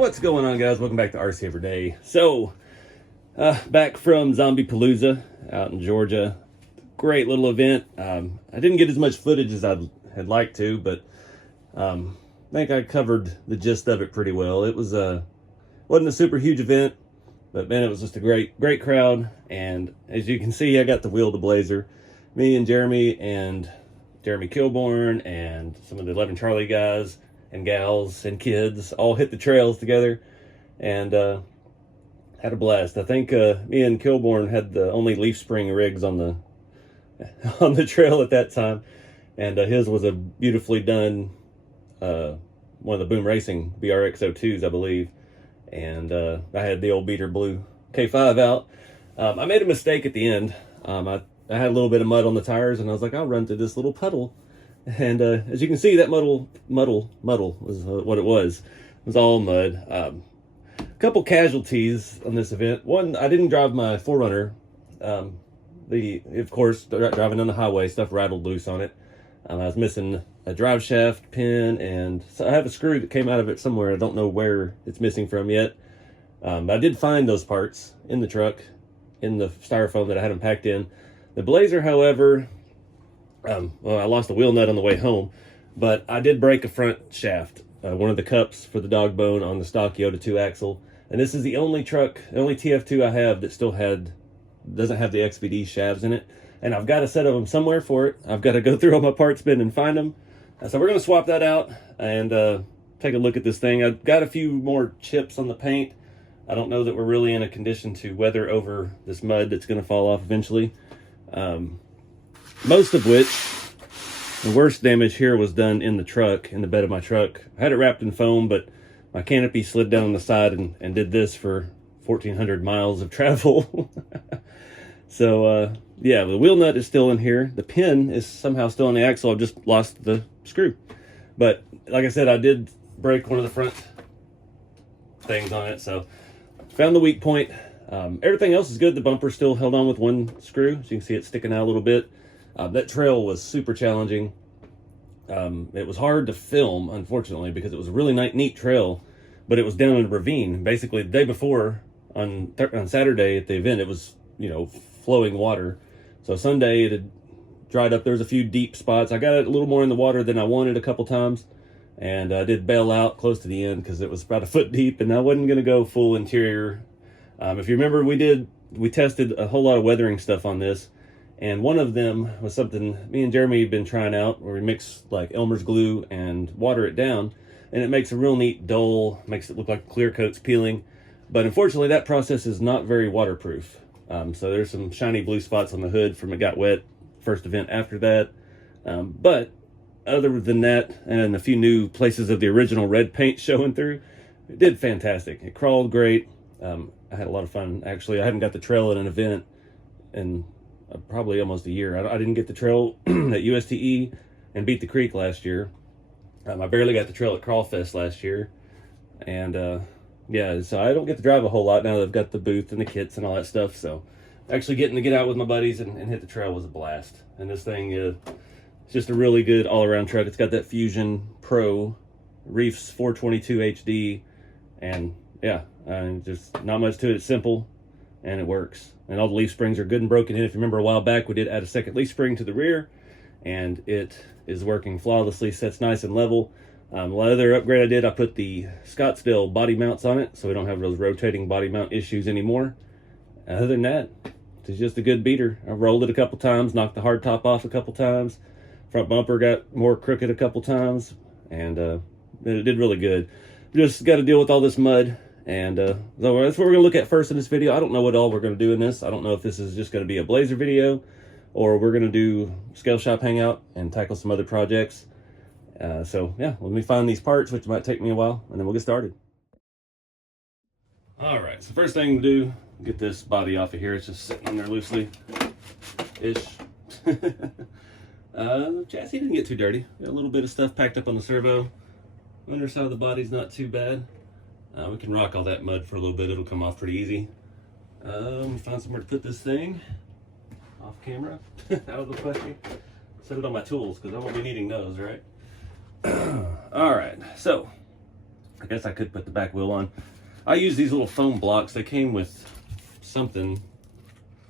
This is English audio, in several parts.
What's going on, guys? Welcome back to RC4wd. So, back from Zombie Palooza out in Georgia. Great little event. I didn't get as much footage as I had liked to, but I think I covered the gist of it pretty well. It was wasn't a super huge event, but man, it was just a great crowd. And as you can see, I got to wheel the Blazer. Me and Jeremy Kilborn and some of the 11 Charlie guys and gals and kids all hit the trails together and had a blast. I think me and Kilborn had the only leaf spring rigs on the trail at that time, and his was a beautifully done one of the Boom Racing BRX02s, I believe. And I had the old beater blue K5 out. I made a mistake at the end. I had a little bit of mud on the tires, and I was like, I'll run through this little puddle. And as you can see, that muddle was what it was. It was all mud. A couple casualties on this event. One, I didn't drive my 4Runner. Of course, driving on the highway, stuff rattled loose on it. I was missing a drive shaft pin, and so I have a screw that came out of it somewhere. I don't know where it's missing from yet. But I did find those parts in the truck, in the styrofoam that I had them packed in. The Blazer, however, well, I lost a wheel nut on the way home, but I did break a front shaft, one of the cups for the dog bone on the stock Yoda 2 axle. And this is the only truck, the only TF2 I have that still doesn't have the XVD shafts in it. And I've got a set of them somewhere for it. I've got to go through all my parts bin and find them. So we're going to swap that out and take a look at this thing. I've got a few more chips on the paint. I don't know that we're really in a condition to weather over this mud that's going to fall off eventually. Most of which, the worst damage here was done in the truck, in the bed of my truck. I had it wrapped in foam, but my canopy slid down on the side and did this for 1,400 miles of travel. So, yeah, the wheel nut is still in here. The pin is somehow still on the axle. I've just lost the screw. But, like I said, I did break one of the front things on it, so found the weak point. Everything else is good. The bumper still held on with one screw, so you can see it sticking out a little bit. That trail was super challenging. It was hard to film, unfortunately, because it was a really neat trail, but it was down in a ravine. Basically, the day before, on Saturday at the event, it was, flowing water. So Sunday, it had dried up. There was a few deep spots. I got it a little more in the water than I wanted a couple times, and I did bail out close to the end because it was about a foot deep, and I wasn't going to go full interior. If you remember, we tested a whole lot of weathering stuff on this, and one of them was something me and Jeremy had been trying out, where we mix like Elmer's glue and water it down, and it makes a real neat dull, makes it look like clear coat's peeling. But unfortunately, that process is not very waterproof. So there's some shiny blue spots on the hood from it got wet first event after that. But other than that, and a few new places of the original red paint showing through, it did fantastic. It crawled great. I had a lot of fun. Actually, I haven't got the trail at an event in probably almost a year. I didn't get the trail at USTE and Beat the Creek last year. I barely got the trail at Crawlfest last year. And yeah, so I don't get to drive a whole lot now that I've got the booth and the kits and all that stuff. So actually getting to get out with my buddies and hit the trail was a blast. And this thing is just a really good all-around truck. It's got that Fusion Pro Reefs 422 HD, and yeah, just not much to it. It's simple and it works. And all the leaf springs are good and broken in. If you remember a while back, we did add a second leaf spring to the rear, and it is working flawlessly, sets nice and level. The other upgrade I did, I put the Scottsdale body mounts on it, so we don't have those rotating body mount issues anymore. Other than that, it's just a good beater. I rolled it a couple times, knocked the hard top off a couple times. Front bumper got more crooked a couple times, and it did really good. Just got to deal with all this mud, and so that's what we're going to look at first in this video. I don't know what all we're going to do in this. I don't know if this is just going to be a Blazer video, or we're going to do scale shop hangout and tackle some other projects. So yeah, let me find these parts, which might take me a while, and then we'll get started. All right, so first thing to do, get this body off of here. It's just sitting on there loosely-ish. Chassis didn't get too dirty. Got a little bit of stuff packed up on the servo. Underside of the body's not too bad. We can rock all that mud for a little bit. It'll come off pretty easy. Let me find somewhere to put this thing off camera. Out of the question. Set it on my tools because I won't be needing those, right? All right, so I guess I could put the back wheel on. I use these little foam blocks. They came with something,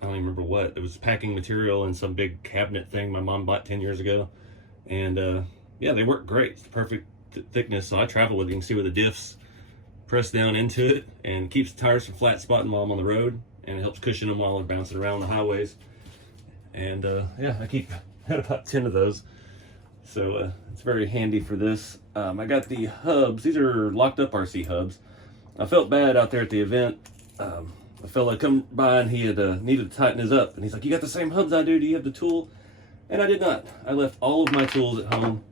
I don't even remember what. It was packing material and some big cabinet thing my mom bought 10 years ago. And yeah, they work great. It's the perfect thickness. So I travel with it. You can see where the diffs press down into it and keeps the tires from flat spotting while I'm on the road. And it helps cushion them while they're bouncing around the highways. And yeah, I had about 10 of those. So it's very handy for this. I got the hubs. These are locked up RC hubs. I felt bad out there at the event. A fella come by and he had needed to tighten his up. And he's like, you got the same hubs I do? Do you have the tool? And I did not. I left all of my tools at home.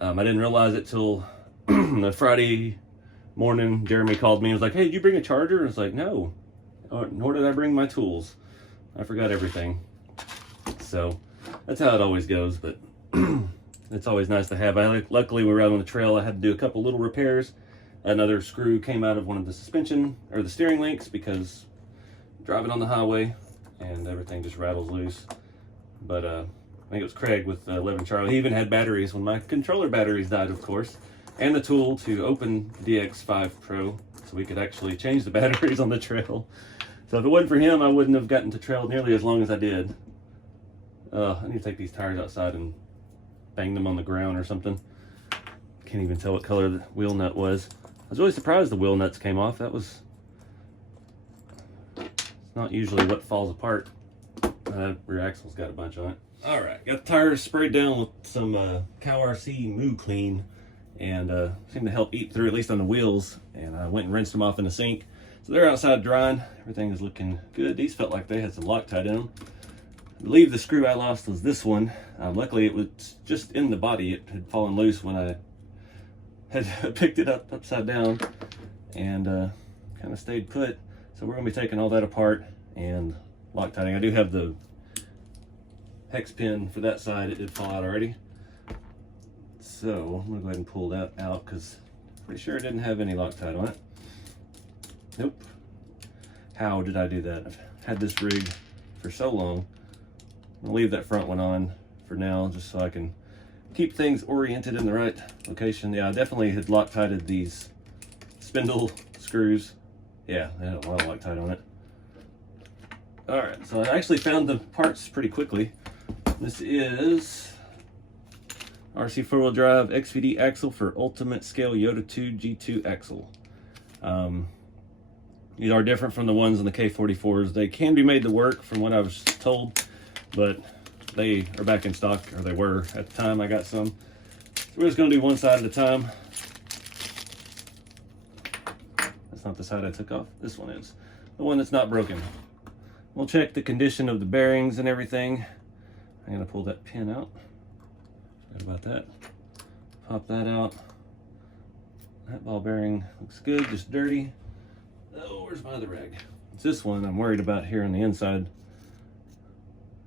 I didn't realize it till the Friday morning. Jeremy called me and was like, hey, did you bring a charger? I was like, no, nor did I bring my tools. I forgot everything. So that's how it always goes, but it's always nice to have. Luckily, we were out on the trail. I had to do a couple little repairs. Another screw came out of one of the suspension or the steering links because driving on the highway and everything just rattles loose. But I think it was Craig with 11 Charlie. He even had batteries when my controller batteries died, of course, and the tool to open DX5 Pro so we could actually change the batteries on the trail. So if it wasn't for him, I wouldn't have gotten to trail nearly as long as I did. I need to take these tires outside and bang them on the ground or something. Can't even tell what color the wheel nut was. I was really surprised the wheel nuts came off. It's not usually what falls apart. Rear axle's got a bunch on it. All right, got the tires sprayed down with some Cow RC Moo Clean, and seemed to help eat through, at least on the wheels. And I went and rinsed them off in the sink. So they're outside drying. Everything is looking good. These felt like they had some Loctite in them. I believe the screw I lost was this one. Luckily, it was just in the body. It had fallen loose when I had picked it up upside down and kind of stayed put. So we're going to be taking all that apart and Loctiting. I do have the hex pin for that side. It did fall out already. So I'm going to go ahead and pull that out because I'm pretty sure it didn't have any Loctite on it. Nope. How did I do that? I've had this rig for so long. I'm gonna leave that front one on for now just so I can keep things oriented in the right location. Yeah, I definitely had Loctited these spindle screws. Yeah, they had a lot of Loctite on it. All right, so I actually found the parts pretty quickly. This is RC4wd drive XVD axle for ultimate scale Yoda 2 G2 axle. These are different from the ones in the K44s. They can be made to work from what I was told, but they are back in stock, or they were at the time I got some. So we're just gonna do one side at a time. That's not the side I took off. This one is the one that's not broken. We'll check the condition of the bearings and everything. I'm gonna pull that pin out. Forgot about that. Pop that out. That ball bearing looks good, just dirty. Oh, where's my other rag? It's this one I'm worried about here on the inside.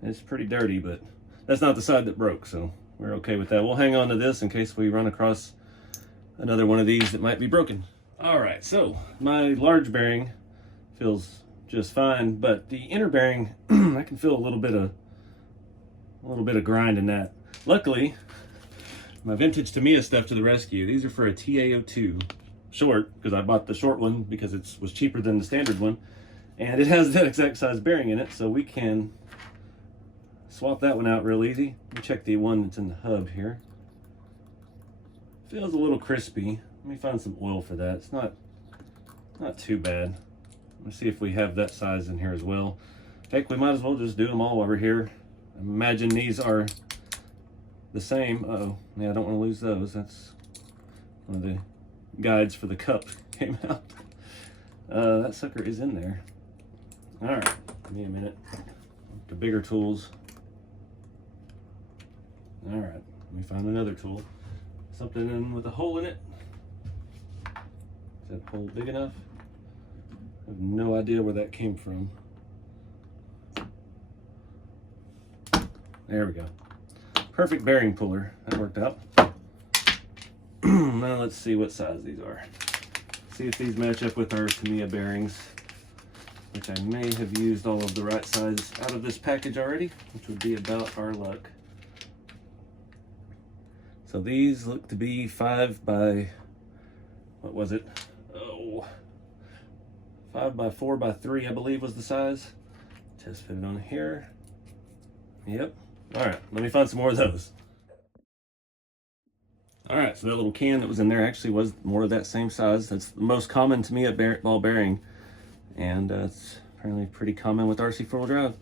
It's pretty dirty, but that's not the side that broke, so we're okay with that. We'll hang on to this in case we run across another one of these that might be broken. All right, so my large bearing feels just fine, but the inner bearing, I can feel a little bit of grind in that. Luckily, my vintage Tamiya stuff to the rescue. These are for a TF2 short, because I bought the short one because it was cheaper than the standard one, and it has that exact size bearing in it, so we can swap that one out real easy. Let me check the one that's in the hub here. Feels a little crispy. Let me find some oil for that. It's not too bad. Let's see if we have that size in here as well. Heck, we might as well just do them all over here. I imagine these are the same. Uh-oh, yeah, I don't want to lose those. That's one of the guides for the cup came out. That sucker is in there. All right, give me a minute. The bigger tools. All right, let me find another tool. Something in with a hole in it. Is that hole big enough? I have no idea where that came from. There we go. Perfect bearing puller. That worked out. Now let's see what size these are. See if these match up with our Tamiya bearings, which I may have used all of the right size out of this package already, which would be about our luck. So these look to be 5 by what was it? Oh, 5 by 4 by 3, I believe was the size. Test fit it on here. Yep. All right, let me find some more of those. All right, so that little can that was in there actually was more of that same size. That's the most common to me at ball bearing, and it's apparently pretty common with RC4wd drive.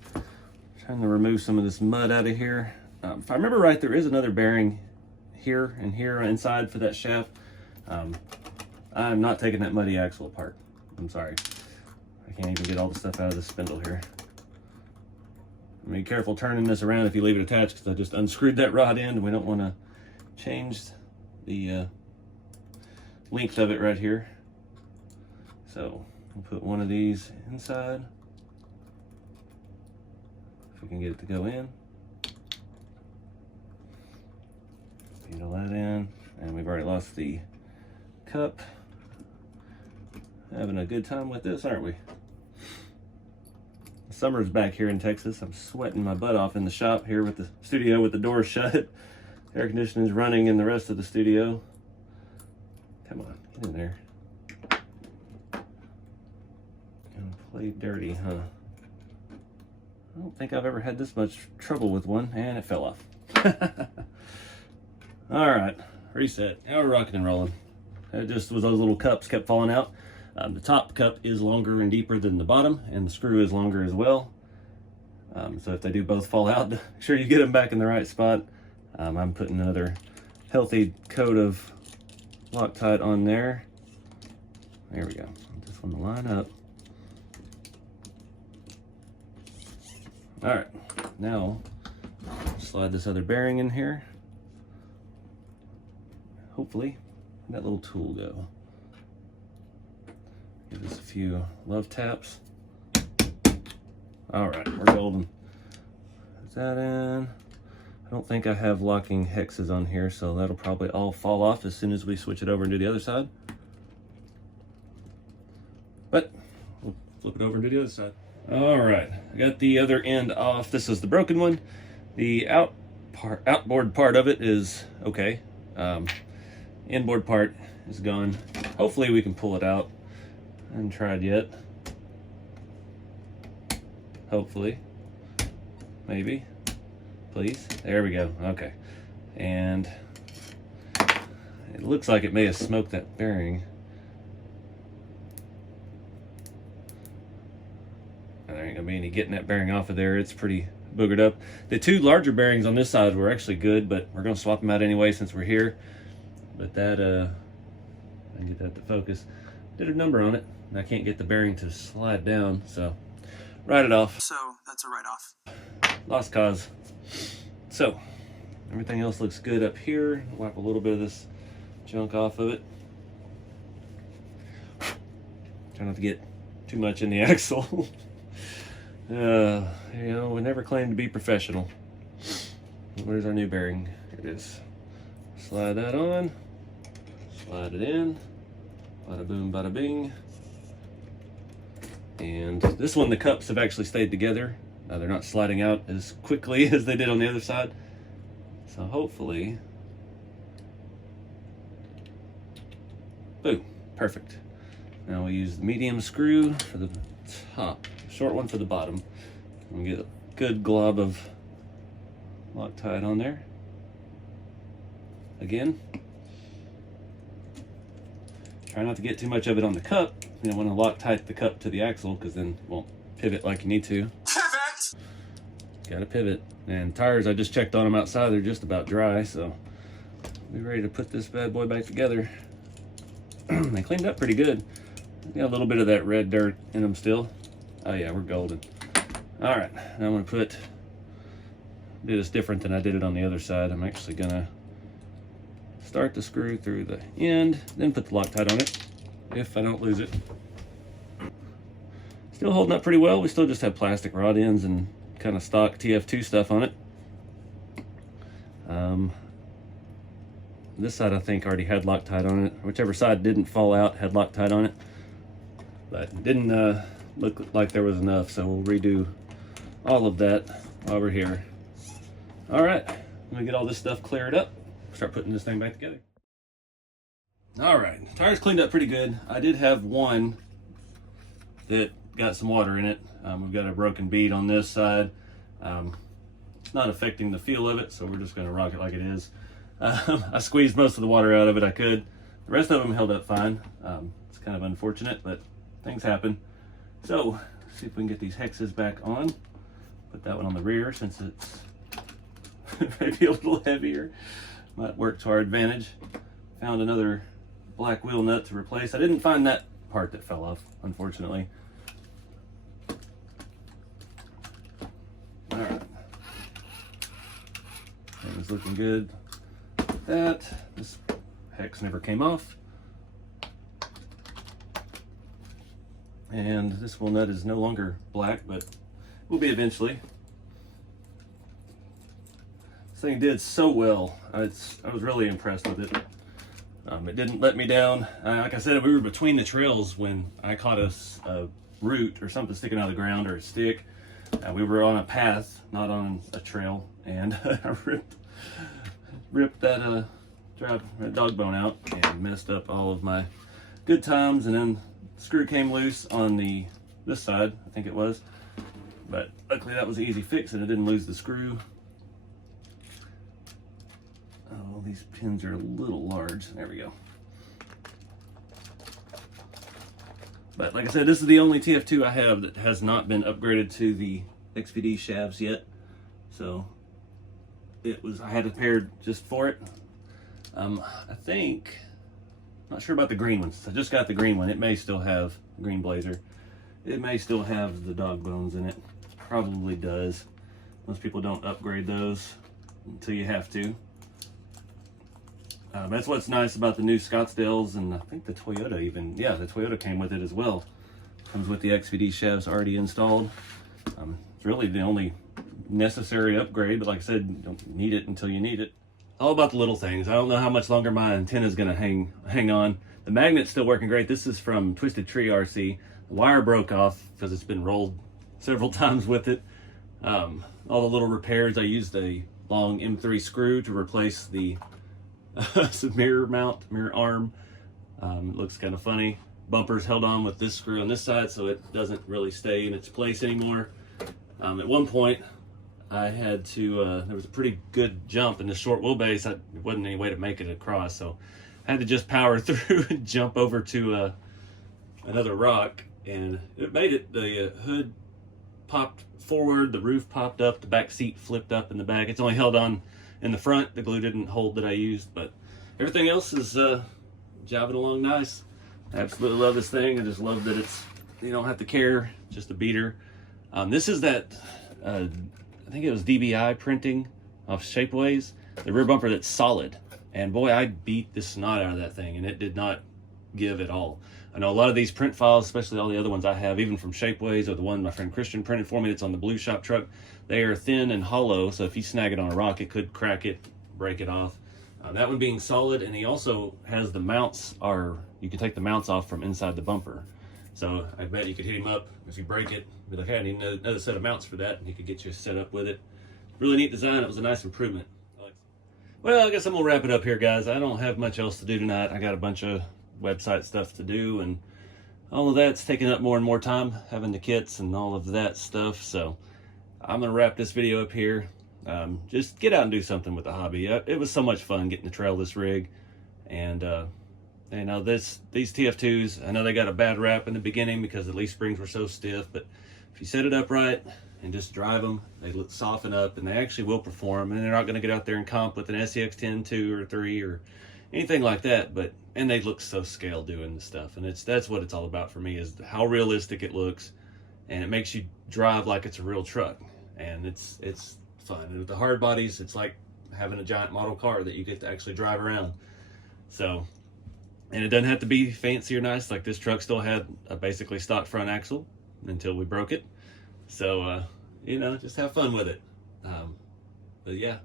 Trying to remove some of this mud out of here. If I remember right, there is another bearing here and here inside for that shaft. I'm not taking that muddy axle apart. I'm sorry. I can't even get all the stuff out of this spindle here. Be careful turning this around if you leave it attached, because I just unscrewed that rod end and we don't want to change the length of it right here. So we'll put one of these inside. If we can get it to go in. Needle that in, and we've already lost the cup. Having a good time with this, aren't we? Summer's back here in Texas. I'm sweating my butt off in the shop here with the studio with the doors shut. Air conditioning is running in the rest of the studio. Come on, get in there. Gonna play dirty, huh? I don't think I've ever had this much trouble with one, and it fell off. All right, reset. Now we're rocking and rolling. It just was those little cups kept falling out. The top cup is longer and deeper than the bottom, and the screw is longer as well. So if they do both fall out, make sure you get them back in the right spot. I'm putting another healthy coat of Loctite on there. There we go. Just want to line up. All right, now slide this other bearing in here. Hopefully, that little tool go. Give this a few love taps. All right, we're golden. Put that in. I don't think I have locking hexes on here, so that'll probably all fall off as soon as we switch it over and do the other side. But we'll flip it over and do the other side. All right, I got the other end off. This is the broken one. The outboard part of it is okay. Inboard part is gone. Hopefully we can pull it out. I haven't tried yet. Hopefully. Maybe. Please. There we go. Okay. And it looks like it may have smoked that bearing. There ain't gonna be any getting that bearing off of there. It's pretty boogered up. The two larger bearings on this side were actually good, but we're gonna swap them out anyway since we're here. But that, I can get that to focus. Did a number on it, and I can't get the bearing to slide down, so write it off. So that's a write-off. Lost cause. So everything else looks good up here. Wipe a little bit of this junk off of it. Try not to get too much in the axle. You know, we never claim to be professional. Where's our new bearing? Here it is. Slide that on. Slide it in. Bada boom, bada bing. And this one, the cups have actually stayed together. They're not sliding out as quickly as they did on the other side. So hopefully, boom, perfect. Now we use the medium screw for the top, short one for the bottom. And we get a good glob of Loctite on there. Again, try not to get too much of it on the cup. You don't want to Loctite the cup to the axle, because then it won't pivot like you need to. Pivot! Got to pivot. And tires, I just checked on them outside. They're just about dry, so we're ready to put this bad boy back together. They cleaned up pretty good. Got a little bit of that red dirt in them still. Oh yeah, we're golden. All right, now I'm gonna do this different than I did it on the other side. I'm actually gonna start the screw through the end, then put the Loctite on it, if I don't lose it. Still holding up pretty well. We still just have plastic rod ends and kind of stock TF2 stuff on it. This side I think already had Loctite on it. Whichever side didn't fall out had Loctite on it. But it didn't look like there was enough, so we'll redo all of that while we're here. All right, let me get all this stuff cleared up. Start putting this thing back together. All right, tires cleaned up pretty good. I did have one that got some water in it. We've got a broken bead on this side. It's not affecting the feel of it, so we're just gonna rock it like it is. I squeezed most of the water out of it I could. The rest of them held up fine. It's kind of unfortunate, but things happen. So, let's see if we can get these hexes back on. Put that one on the rear since it's maybe a little heavier. Might work to our advantage. Found another black wheel nut to replace. I didn't find that part that fell off, unfortunately. All right. Things looking good. This hex never came off. And this wheel nut is no longer black, but will be eventually. This thing did so well. I was really impressed with it. It didn't let me down. Like I said, we were between the trails when I caught a root or something sticking out of the ground, or a stick. We were on a path, not on a trail, and I ripped that dog bone out and messed up all of my good times. And then the screw came loose on this side, I think it was. But luckily that was an easy fix and it didn't lose the screw. Oh, these pins are a little large. There we go. But like I said, this is the only TF2 I have that has not been upgraded to the XVD shafts yet. So I had a pair just for it. I think, not sure about the green ones. I just got the green one. It may still have green blazer. It may still have the dog bones in it. Probably does. Most people don't upgrade those until you have to. That's what's nice about the new Scottsdales, and I think the Toyota even. Yeah, the Toyota came with it as well. Comes with the XVD shafts already installed. It's really the only necessary upgrade, but like I said, you don't need it until you need it. All about the little things. I don't know how much longer my antenna is going to hang on. The magnet's still working great. This is from Twisted Tree RC. The wire broke off because it's been rolled several times with it. All the little repairs, I used a long M3 screw to replace the mirror arm. It looks kind of funny. Bumpers held on with this screw on this side so it doesn't really stay in its place anymore. At one point I had to, there was a pretty good jump in the short wheelbase. There wasn't any way to make it across, so I had to just power through and jump over to another rock, and it made it. The hood popped forward, the roof popped up, the back seat flipped up in the back. It's only held on in the front. The glue didn't hold that I used, but everything else is jobbing along nice. I absolutely love this thing. I just love that you don't have to care, just a beater. This is that, I think it was DBI printing off Shapeways, the rear bumper that's solid. And boy, I beat the snot out of that thing, and it did not give at all. I know a lot of these print files, especially all the other ones I have, even from Shapeways or the one my friend Christian printed for me that's on the Blue Shop truck, they are thin and hollow, so if you snag it on a rock, it could crack it, break it off. That one being solid, and he also has the mounts, you can take the mounts off from inside the bumper. So I bet you could hit him up if you break it, be like, hey, I need another set of mounts for that, and he could get you set up with it. Really neat design. It was a nice improvement. Well, I guess I'm gonna wrap it up here, guys. I don't have much else to do tonight. I got a bunch of website stuff to do, and all of that's taking up more and more time, having the kits and all of that stuff. So I'm gonna wrap this video up here. Just get out and do something with the hobby. It was so much fun getting to trail this rig, and you know, these TF2s, I know they got a bad rap in the beginning because the leaf springs were so stiff, but if you set it up right and just drive them, they soften up, and they actually will perform, and they're not going to get out there and comp with an SCX10 2 or 3 or anything like that, and they look so scale doing the stuff, and that's what it's all about for me, is how realistic it looks, and it makes you drive like it's a real truck, and it's fun. And with the hard bodies, it's like having a giant model car that you get to actually drive around. So, and it doesn't have to be fancy or nice. Like this truck still had a basically stock front axle until we broke it. So, you know, just have fun with it. But yeah,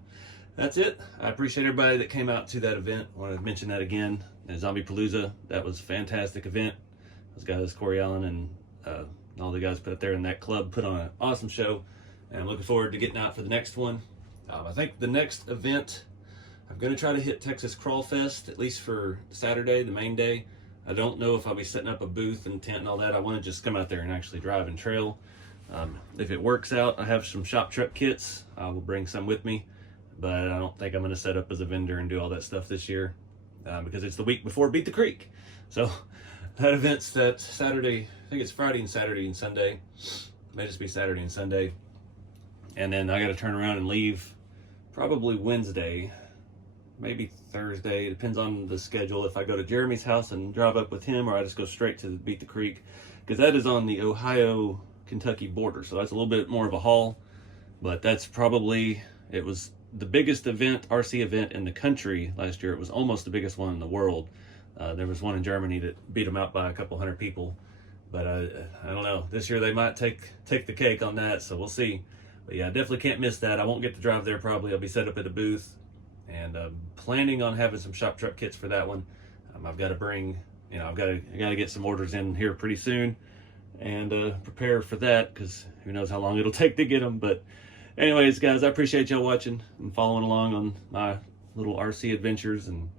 that's it. I appreciate everybody that came out to that event. I want to mention that again. Zombie Palooza, that was a fantastic event. Those guys, Corey Allen and all the guys put up there in that club, put on an awesome show. And I'm looking forward to getting out for the next one. I think the next event, I'm going to try to hit Texas Crawl Fest, at least for Saturday, the main day. I don't know if I'll be setting up a booth and tent and all that. I want to just come out there and actually drive and trail. If it works out, I have some shop truck kits. I will bring some with me, but I don't think I'm going to set up as a vendor and do all that stuff this year because it's the week before Beat the Creek. So that event's that Saturday. I think it's Friday and Saturday and Sunday. It may just be Saturday and Sunday. And then I got to turn around and leave probably Wednesday, maybe Thursday. It depends on the schedule. If I go to Jeremy's house and drive up with him, or I just go straight to Beat the Creek, because that is on the Ohio-Kentucky border. So that's a little bit more of a haul, but that's probably, it was the biggest event, RC event in the country last year. It was almost the biggest one in the world. There was one in Germany that beat them out by a couple hundred people, but I don't know. This year they might take the cake on that, so we'll see. But yeah, I definitely can't miss that. I won't get to drive there probably. I'll be set up at a booth, and planning on having some shop truck kits for that one. I've got to bring, I got to get some orders in here pretty soon, and prepare for that, because who knows how long it'll take to get them. But anyways, guys, I appreciate y'all watching and following along on my little RC adventures and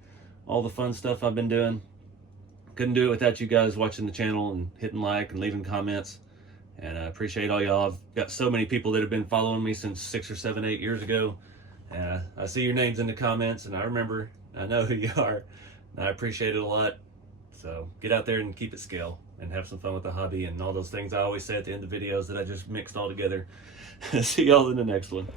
all the fun stuff I've been doing. Couldn't do it without you guys watching the channel and hitting like and leaving comments. And I appreciate all y'all. I've got so many people that have been following me since 6 or 7, 8 years ago. And I see your names in the comments, and I remember, I know who you are. And I appreciate it a lot. So get out there and keep it scale and have some fun with the hobby and all those things I always say at the end of videos that I just mixed all together. See y'all in the next one.